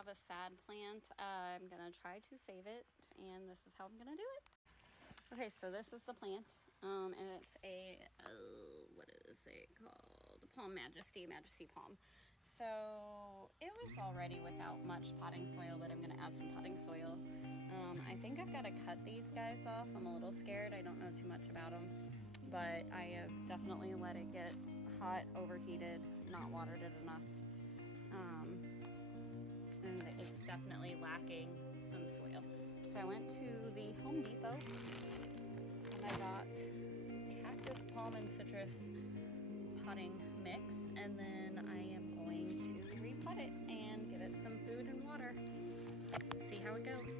have a sad plant. I'm gonna try to save it, and this is how I'm gonna do it. Okay, so this is the plant, and it's a, what is it called? Palm Majesty Palm. So it was already without much potting soil, but I'm gonna add some potting soil. I think I've got to cut these guys off. I'm a little scared. I don't know too much about them, but I have definitely let it get hot, overheated, not watered it enough. And it's definitely lacking some soil. So I went to the Home Depot and I got cactus, palm, and citrus potting mix, and then I am going to repot it and give it some food and water. See how it goes.